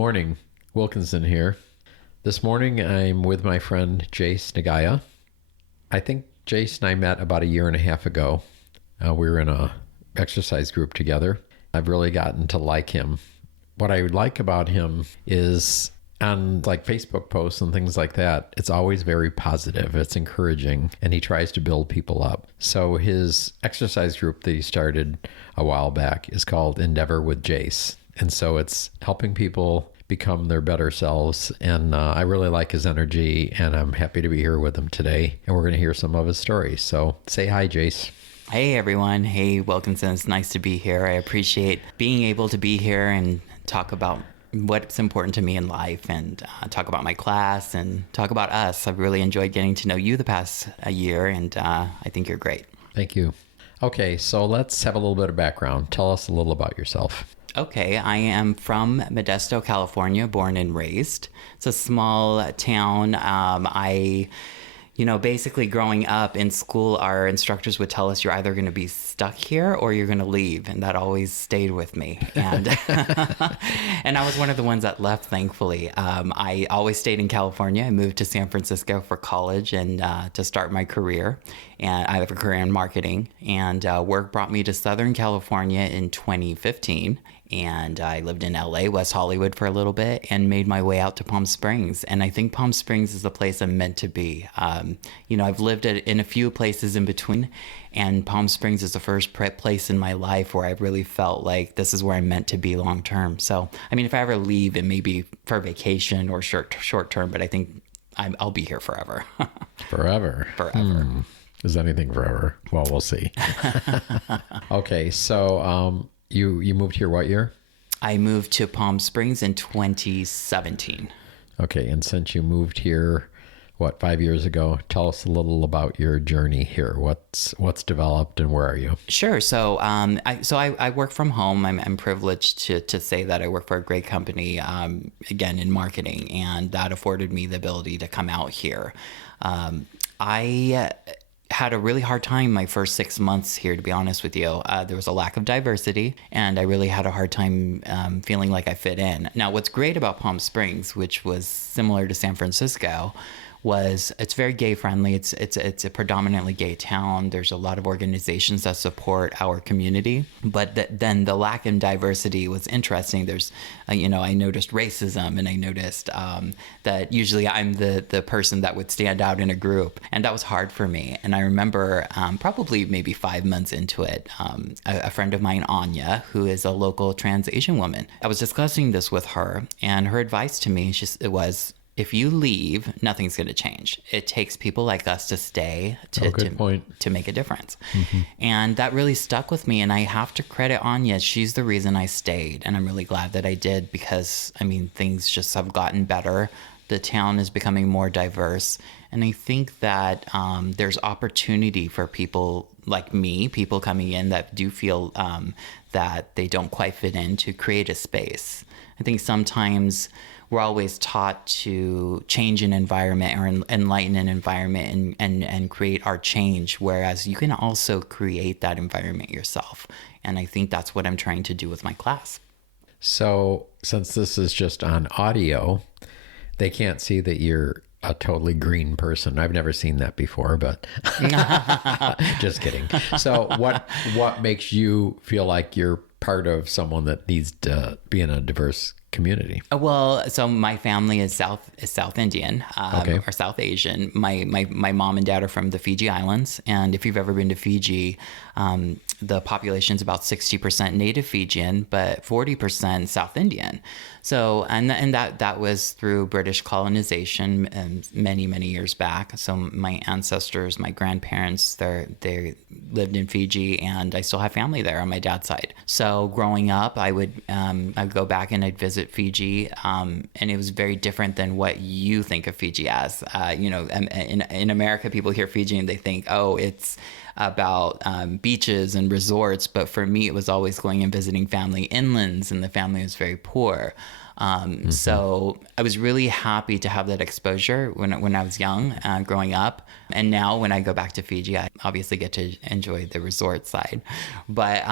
morning. Wilkinson here. This morning I'm with my friend Jace Nagaya. I think Jace and I met about a year and a half ago. We were in a exercise group together. I've really gotten to like him. What I like about him is on like Facebook posts and things like that, it's always very positive. It's encouraging, and he tries to build people up. So his exercise group that he started a while back is called Endeavor with Jace. And so it's helping people become their better selves. And I really like his energy, and I'm happy to be here with him today. And we're going to hear some of his stories. So say hi, Jace. Hey, everyone. Hey, Wilkinson. It's nice to be here. I appreciate being able to be here and talk about what's important to me in life and talk about my class and talk about us. I've really enjoyed getting to know you the past year, and I think you're great. Thank you. Okay, so let's have a little bit of background. Tell us a little about yourself. Okay, I am from Modesto, California, born and raised. It's a small town. Basically growing up in school, our instructors would tell us you're either going to be stuck here or you're going to leave. And that always stayed with me. And and I was one of the ones that left, thankfully. I always stayed in California. I moved to San Francisco for college and to start my career. And I have a career in marketing. And work brought me to Southern California in 2015. And I lived in LA, West Hollywood for a little bit, and made my way out to Palm Springs. And I think Palm Springs is the place I'm meant to be. I've lived in a few places in between, and Palm Springs is the first place in my life where I really felt like this is where I'm meant to be long term. So, if I ever leave, it may be for vacation or short term, but I think I'll be here forever. Forever? Forever. Is anything forever? Well, we'll see. Okay, so you moved here what year? I moved to Palm Springs in 2017. Okay, and since you moved here, 5 years ago, tell us a little about your journey here. What's developed and where are you? Sure. So I work from home. I'm privileged to say that I work for a great company, again, in marketing, and that afforded me the ability to come out here. I had a really hard time my first 6 months here, to be honest with you. There was a lack of diversity, and I really had a hard time feeling like I fit in. Now, what's great about Palm Springs, which was similar to San Francisco, was it's very gay friendly. It's a predominantly gay town. There's a lot of organizations that support our community, but then the lack in diversity was interesting. There's, I noticed racism, and I noticed that usually I'm the person that would stand out in a group, and that was hard for me. And I remember probably maybe 5 months into it, a friend of mine, Anya, who is a local trans Asian woman, I was discussing this with her, and her advice to me was, if you leave, nothing's going to change. It takes people like us to stay to make a difference. Mm-hmm. And that really stuck with me. And I have to credit Anya. She's the reason I stayed. And I'm really glad that I did, because, things just have gotten better. The town is becoming more diverse. And I think that there's opportunity for people like me, people coming in that do feel that they don't quite fit in, to create a space. I think sometimes we're always taught to change an environment or enlighten an environment and create our change, whereas you can also create that environment yourself. And I think that's what I'm trying to do with my class. So since this is just on audio, they can't see that you're a totally green person. I've never seen that before, but just kidding. So what makes you feel like you're part of someone that needs to be in a diverse community? Well, so my family is South Indian, or South Asian. My mom and dad are from the Fiji Islands, and if you've ever been to Fiji, the population is about 60% native Fijian, but 40% South Indian. So, and that was through British colonization many years back. So my ancestors, my grandparents, they lived in Fiji, and I still have family there on my dad's side. So growing up, I'd go back and I'd visit Fiji, and it was very different than what you think of Fiji as. In America, people hear Fiji and they think, oh, it's about beaches and resorts, but for me it was always going and visiting family inlands, and the family was very poor. So I was really happy to have that exposure when I was young, growing up. And now when I go back to Fiji, I obviously get to enjoy the resort side. But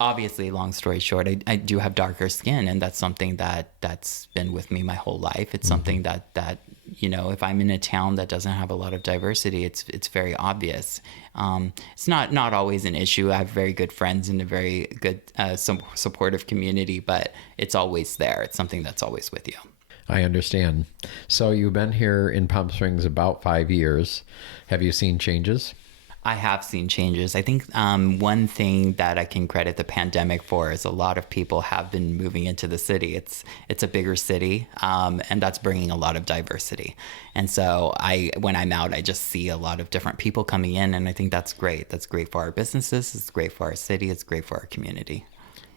obviously, long story short, I do have darker skin, and that's something that's been with me my whole life. It's something that if I'm in a town that doesn't have a lot of diversity, it's very obvious. It's not always an issue. I have very good friends and a very good supportive community, but it's always there. It's something that's always with you. I understand. So you've been here in Palm Springs about 5 years. Have you seen changes? I have seen changes. I think one thing that I can credit the pandemic for is a lot of people have been moving into the city. It's a bigger city, and that's bringing a lot of diversity. And so when I'm out, I just see a lot of different people coming in, and I think that's great. That's great for our businesses. It's great for our city. It's great for our community.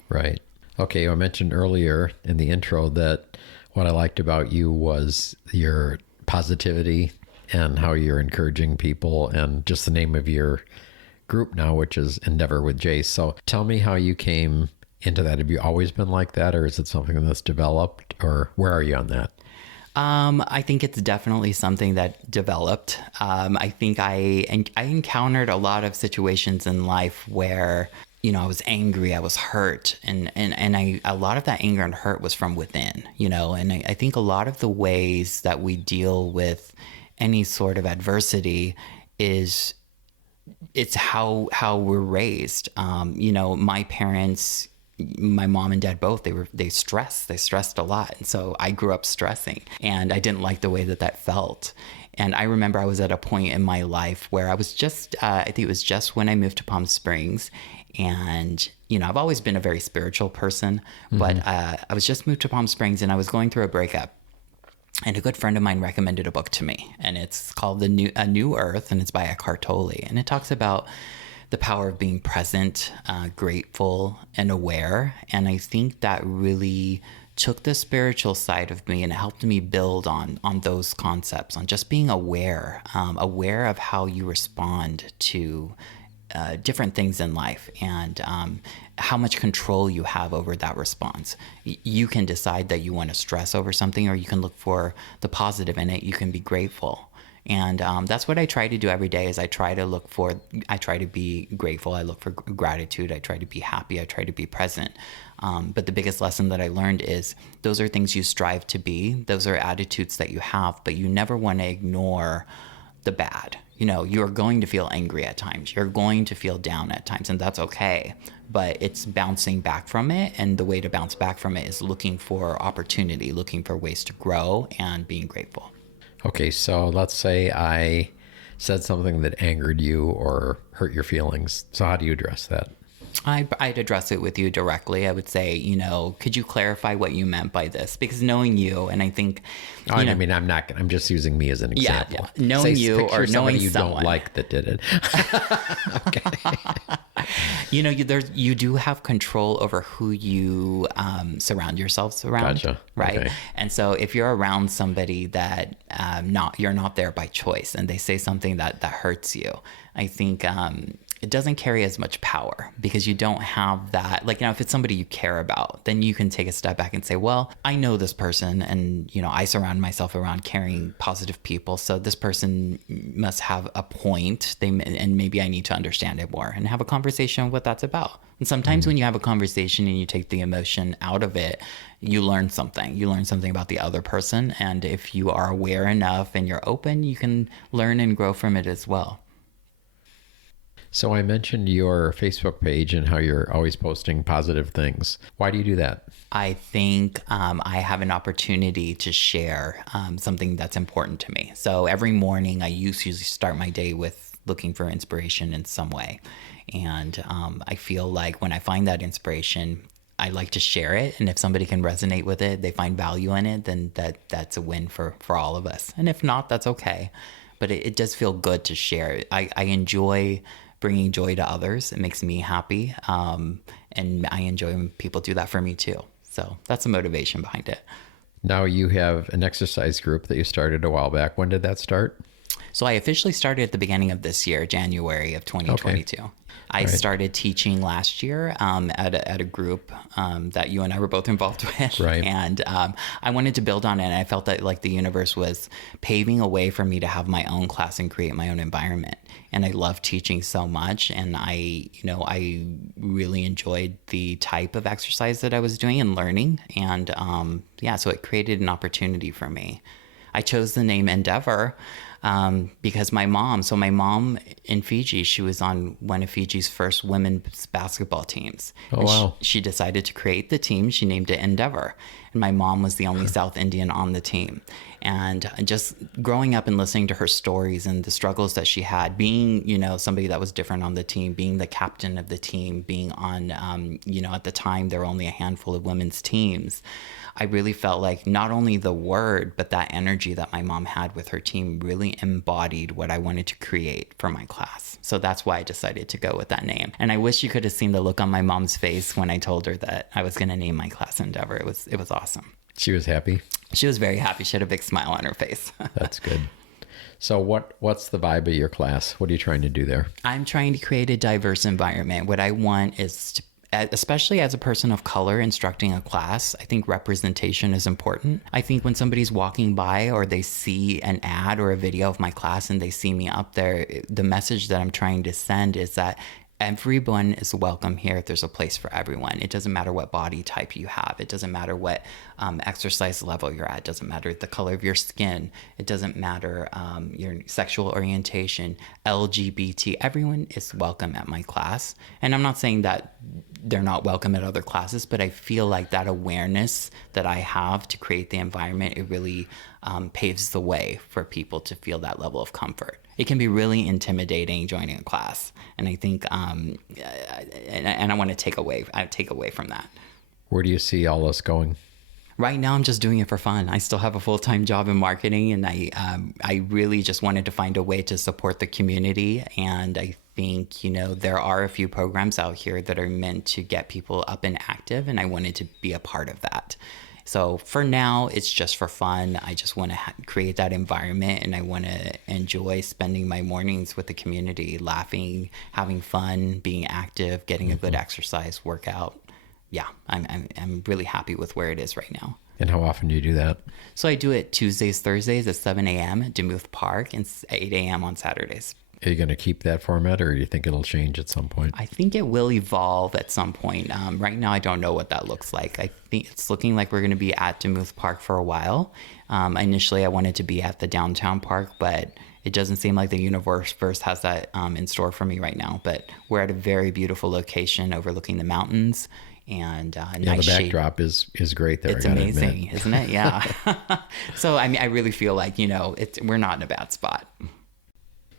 Right. Okay. I mentioned earlier in the intro that what I liked about you was your positivity and how you're encouraging people, and just the name of your group now, which is Endeavor with Jace. So tell me how you came into that. Have you always been like that, or is it something that's developed, or where are you on that? I think it's definitely something that developed. I think I encountered a lot of situations in life where, I was angry, I was hurt, and a lot of that anger and hurt was from within, and I think a lot of the ways that we deal with any sort of adversity it's how we're raised. My parents, my mom and dad both, they stressed a lot. And so I grew up stressing, and I didn't like the way that felt. And I remember I was at a point in my life where I was just, I think it was just when I moved to Palm Springs. And, I've always been a very spiritual person, but I was just moved to Palm Springs, and I was going through a breakup. And a good friend of mine recommended a book to me, and it's called A New Earth, and it's by Eckhart Tolle. And it talks about the power of being present, grateful, and aware. And I think that really took the spiritual side of me and it helped me build on those concepts, on just being aware of how you respond to different things in life, and how much control you have over that response. You can decide that you want to stress over something, or you can look for the positive in it. You can be grateful. And that's what I try to do every day, is I try to be grateful. I look for gratitude. I try to be happy. I try to be present. But the biggest lesson that I learned is those are things you strive to be. Those are attitudes that you have, but you never want to ignore the bad. You're going to feel angry at times. You're going to feel down at times, and that's okay. But it's bouncing back from it. And the way to bounce back from it is looking for opportunity, looking for ways to grow, and being grateful. Okay, so let's say I said something that angered you or hurt your feelings. So how do you address that? I'd address it with you directly. I would say, could you clarify what you meant by this? Because knowing you, and I think, I'm just using me as an example. Yeah. Knowing you or knowing you someone don't like that did it. Okay. You do have control over who you surround yourselves around. Gotcha. Right. Okay. And so if you're around somebody that you're not there by choice, and they say something that hurts you, I think it doesn't carry as much power, because you don't have that. If it's somebody you care about, then you can take a step back and say, well, I know this person, and, I surround myself around caring, positive people. So this person must have a point, and maybe I need to understand it more and have a conversation of what that's about. And sometimes when you have a conversation and you take the emotion out of it, you learn something. You learn something about the other person. And if you are aware enough and you're open, you can learn and grow from it as well. So I mentioned your Facebook page and how you're always posting positive things. Why do you do that? I think I have an opportunity to share something that's important to me. So every morning I usually start my day with looking for inspiration in some way. And I feel like when I find that inspiration, I like to share it. And if somebody can resonate with it, they find value in it, then that's a win for all of us. And if not, that's okay. But it does feel good to share. I enjoy bringing joy to others. It makes me happy. And I enjoy when people do that for me too. So that's the motivation behind it. Now you have an exercise group that you started a while back. When did that start? So I officially started at the beginning of this year, January of 2022. Okay. I Right. started teaching last year at a group that you and I were both involved with. Right. And I wanted to build on it. And I felt that like the universe was paving a way for me to have my own class and create my own environment. And I love teaching so much. And I really enjoyed the type of exercise that I was doing and learning. And so it created an opportunity for me. I chose the name Endeavor because my mom in Fiji, she was on one of Fiji's first women's basketball teams. Oh, And wow. she decided to create the team. She named it Endeavor. And my mom was the only South Indian on the team. And just growing up and listening to her stories and the struggles that she had, being, somebody that was different on the team, being the captain of the team, being on, at the time, there were only a handful of women's teams. I really felt like not only the word, but that energy that my mom had with her team really embodied what I wanted to create for my class. So that's why I decided to go with that name. And I wish you could have seen the look on my mom's face when I told her that I was going to name my class Endeavor. It was awesome. She was happy. She was very happy. She had a big smile on her face. That's good. So what's the vibe of your class? What are you trying to do there? I'm trying to create a diverse environment. What I want is to, especially as a person of color instructing a class, I think representation is important. I think when somebody's walking by or they see an ad or a video of my class and they see me up there, the message that I'm trying to send is that everyone is welcome here. There's a place for everyone. It doesn't matter what body type you have. It doesn't matter what exercise level you're at. It doesn't matter the color of your skin. It doesn't matter your sexual orientation, LGBT. Everyone is welcome at my class. And I'm not saying that they're not welcome at other classes, but I feel like that awareness that I have to create the environment, it really paves the way for people to feel that level of comfort. It can be really intimidating joining a class, and I think, and I want to take away from that. Where do you see all this going? Right now, I'm just doing it for fun. I still have a full-time job in marketing, and I really just wanted to find a way to support the community. And I think, there are a few programs out here that are meant to get people up and active, and I wanted to be a part of that. So for now, it's just for fun. I just want to create that environment, and I want to enjoy spending my mornings with the community, laughing, having fun, being active, getting a good exercise workout. Yeah, I'm really happy with where it is right now. And how often do you do that? So I do it Tuesdays, Thursdays at 7 a.m. at Demuth Park and 8 a.m. on Saturdays. Are you going to keep that format, or do you think it'll change at some point? I think it will evolve at some point. Right now, I don't know what that looks like. I think it's looking like we're going to be at Demuth Park for a while. Initially, I wanted to be at the downtown park, but it doesn't seem like the universe has that in store for me right now. But we're at a very beautiful location overlooking the mountains. And nice the backdrop is great there. It's I gotta amazing, admit. isn't it? Yeah. So I really feel like we're not in a bad spot.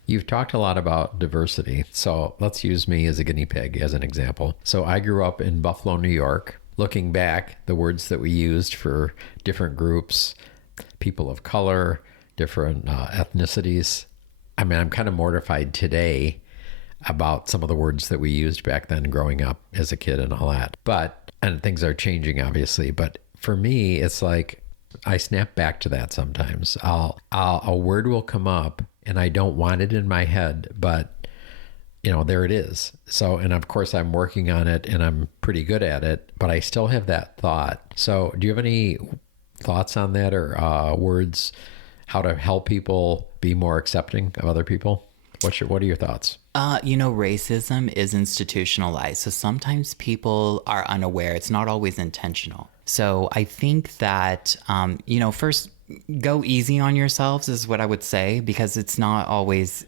You've talked a lot about diversity, so let's use me as a guinea pig as an example. So I grew up in Buffalo, New York. Looking back, the words that we used for different groups, people of color, different ethnicities. I mean, I'm kind of mortified today about some of the words that we used back then growing up as a kid and all that. And things are changing, obviously. But for me, it's like I snap back to that sometimes. A word will come up and I don't want it in my head, but there it is. So, and of course I'm working on it and I'm pretty good at it, but I still have that thought. So do you have any thoughts on that, or words, how to help people be more accepting of other people? What are your thoughts? Racism is institutionalized. So sometimes people are unaware. It's not always intentional. So I think that, first go easy on yourselves is what I would say, because it's not always,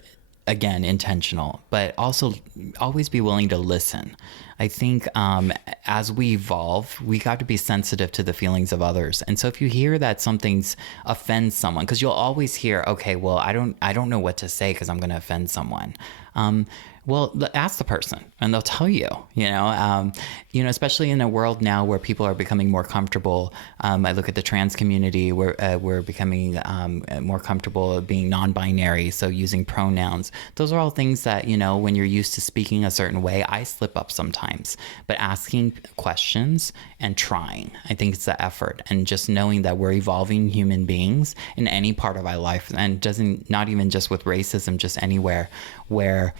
again, intentional, but also always be willing to listen. I think as we evolve, we got to be sensitive to the feelings of others. And so if you hear that something's offends someone, because you'll always hear, okay, well, I don't know what to say because I'm going to offend someone. Well, ask the person and they'll tell you, especially in a world now where people are becoming more comfortable. I look at the trans community where we're becoming more comfortable being non-binary. So using pronouns, those are all things that, when you're used to speaking a certain way, I slip up sometimes, but asking questions and trying, I think it's the effort, and just knowing that we're evolving human beings in any part of our life, and not even just with racism, just anywhere where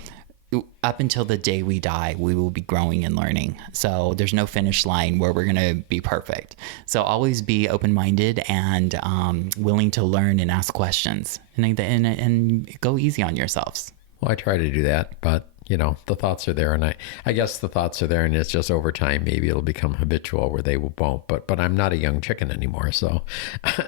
up until the day we die, we will be growing and learning. So there's no finish line where we're going to be perfect. So always be open-minded and willing to learn and ask questions, and go easy on yourselves. Well, I try to do that, but the thoughts are there, and I guess the thoughts are there, and it's just over time, maybe it'll become habitual where they won't, but I'm not a young chicken anymore. So,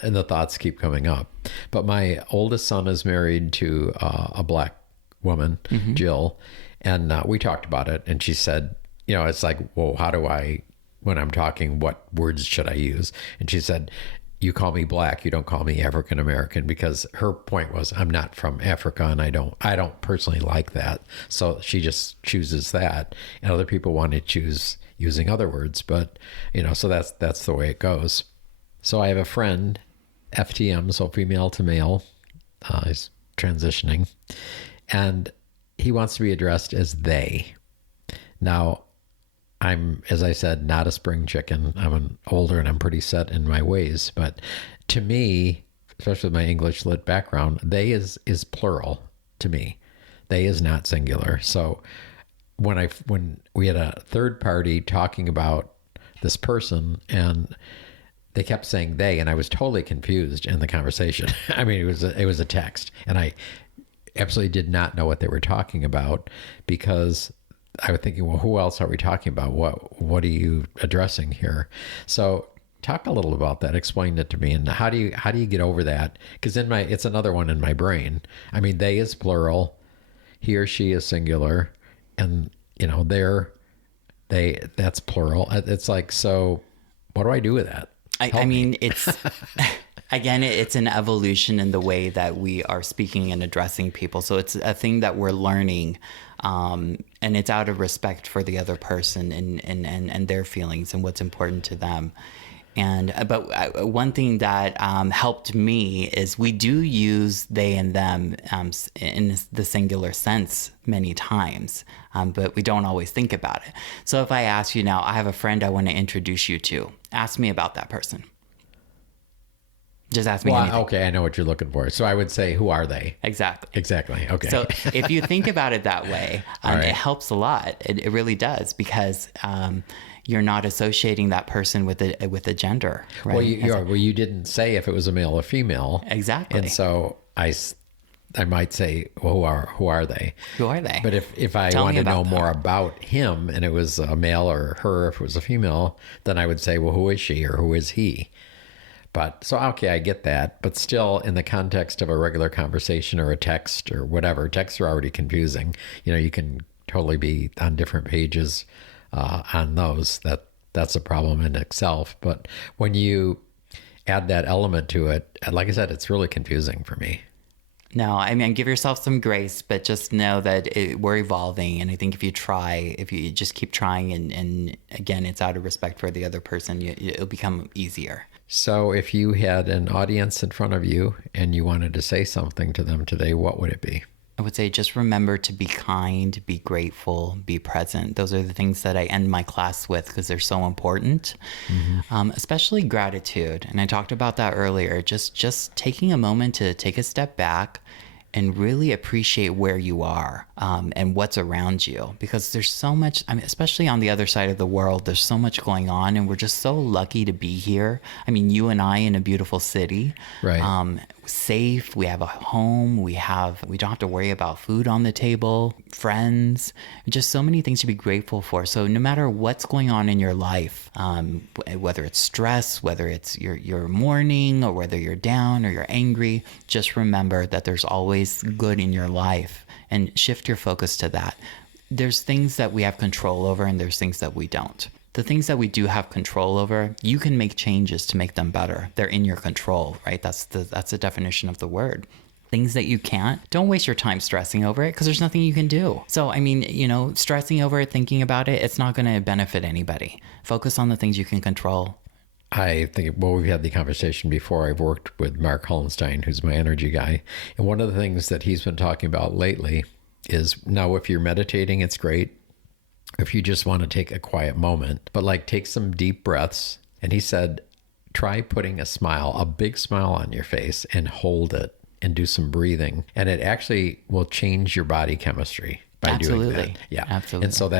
and the thoughts keep coming up. But my oldest son is married to a Black woman, Jill, and we talked about it, and she said, it's like, well, how do I, when I'm talking, what words should I use? And she said, you call me Black, you don't call me African American, because her point was I'm not from Africa, and I don't personally like that. So she just chooses that, and other people want to choose using other words, but so that's the way it goes. So I have a friend, FTM, so female to male, he's transitioning, and he wants to be addressed as they. Now, I'm, as I said, not a spring chicken. I'm older and I'm pretty set in my ways. But to me, especially with my English lit background, they is plural to me. They is not singular. So when we had a third party talking about this person, and they kept saying they, and I was totally confused in the conversation. I mean, it was a text, and I absolutely did not know what they were talking about, because I was thinking, well, who else are we talking about? What are you addressing here? So talk a little about that. Explain it to me. And how do you get over that? Because it's another one in my brain. I mean, they is plural, he or she is singular, and that's plural. It's like, so what do I do with that? I mean, it's again, it's an evolution in the way that we are speaking and addressing people. So it's a thing that we're learning, and it's out of respect for the other person and their feelings and what's important to them. But one thing that helped me is we do use they and them in the singular sense many times, but we don't always think about it. So if I ask you now, I have a friend I want to introduce you to, ask me about that person. Just ask me anything. Okay, I know what you're looking for. So I would say, who are they? Exactly. Okay. So if you think about it that way, right. It helps a lot. It really does, because you're not associating that person with a gender. Right? Well, you didn't say if it was a male or female. Exactly. And so I might say, well, who are they? Who are they? But if I wanted to know more about him, and it was a male, or her if it was a female, then I would say, well, who is she or who is he? But so, okay, I get that. But still, in the context of a regular conversation or a text or whatever, texts are already confusing. You can totally be on different pages on those. That's a problem in itself. But when you add that element to it, like I said, it's really confusing for me. No, I mean, give yourself some grace, but just know that we're evolving. And I think if you just keep trying, and again, it's out of respect for the other person, it'll become easier. So if you had an audience in front of you and you wanted to say something to them today, what would it be? I would say just remember to be kind, be grateful, be present. Those are the things that I end my class with, because they're so important, especially gratitude. And I talked about that earlier, just taking a moment to take a step back and really appreciate where you are and what's around you, because there's so much, I mean, especially on the other side of the world, there's so much going on, and we're just so lucky to be here. I mean, you and I in a beautiful city, right? Safe, we have a home, we don't have to worry about food on the table, friends, just so many things to be grateful for. So no matter what's going on in your life, whether it's stress, whether it's your mourning, or whether you're down or you're angry, just remember that there's always good in your life, and shift your focus to that. There's things that we have control over, and there's things that we don't. The things that we do have control over, you can make changes to make them better. They're in your control, right? That's the definition of the word. things that you can't, don't waste your time stressing over it because there's nothing you can do. So, I mean, stressing over it, thinking about it, it's not going to benefit anybody. Focus on the things you can control. I think, well, we've had the conversation before. I've worked with Mark Hollenstein, who's my energy guy. And one of the things that he's been talking about lately is, now if you're meditating, it's great. If you just want to take a quiet moment, but like take some deep breaths. And he said, try putting a big smile on your face and hold it and do some breathing. And it actually will change your body chemistry by doing that. Yeah. Absolutely. And so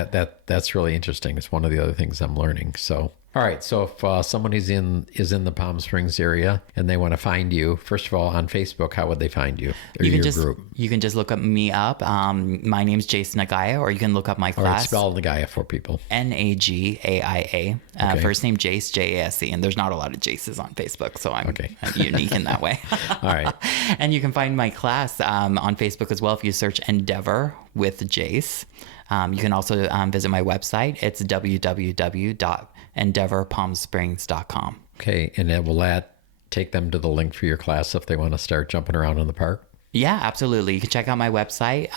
that's really interesting. It's one of the other things I'm learning. So, all right. So if someone is in the Palm Springs area and they want to find you, first of all, on Facebook, how would they find you or your group? You can just look me up. My name's Jace Nagaia, or you can look up my class. All right, spell Nagaia for people. Nagaia. Okay. First name Jace, Jase, and there's not a lot of Jaces on Facebook, so I'm unique in that way. All right. And you can find my class on Facebook as well if you search Endeavor with Jace. You can also visit my website. It's www.endeavorpalmsprings.com. Okay, and then will that take them to the link for your class if they want to start jumping around in the park? Yeah, absolutely. You can check out my website,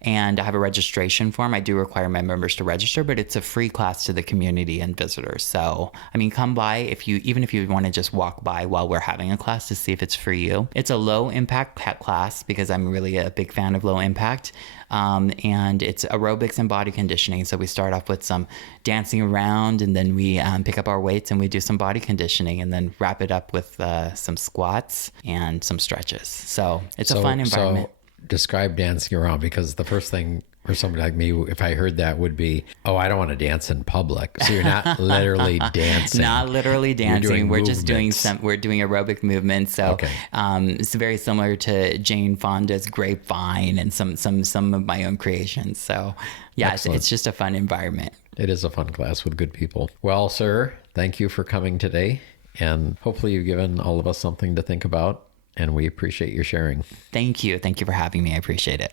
and I have a registration form. I do require my members to register, but it's a free class to the community and visitors. So, I mean, come by even if you want to just walk by while we're having a class to see if it's for you. It's a low impact class because I'm really a big fan of low impact. And it's aerobics and body conditioning. So we start off with some dancing around, and then we pick up our weights and we do some body conditioning, and then wrap it up with some squats and some stretches. So it's a fun environment. So describe dancing around, because the first thing for somebody like me, if I heard that, would be, oh, I don't want to dance in public. So you're not literally dancing. Not literally dancing. We're just doing movements. we're doing aerobic movements. So it's very similar to Jane Fonda's Grapevine and some of my own creations. So yeah, it's just a fun environment. It is a fun class with good people. Well, sir, thank you for coming today. And hopefully you've given all of us something to think about. And we appreciate your sharing. Thank you. Thank you for having me. I appreciate it.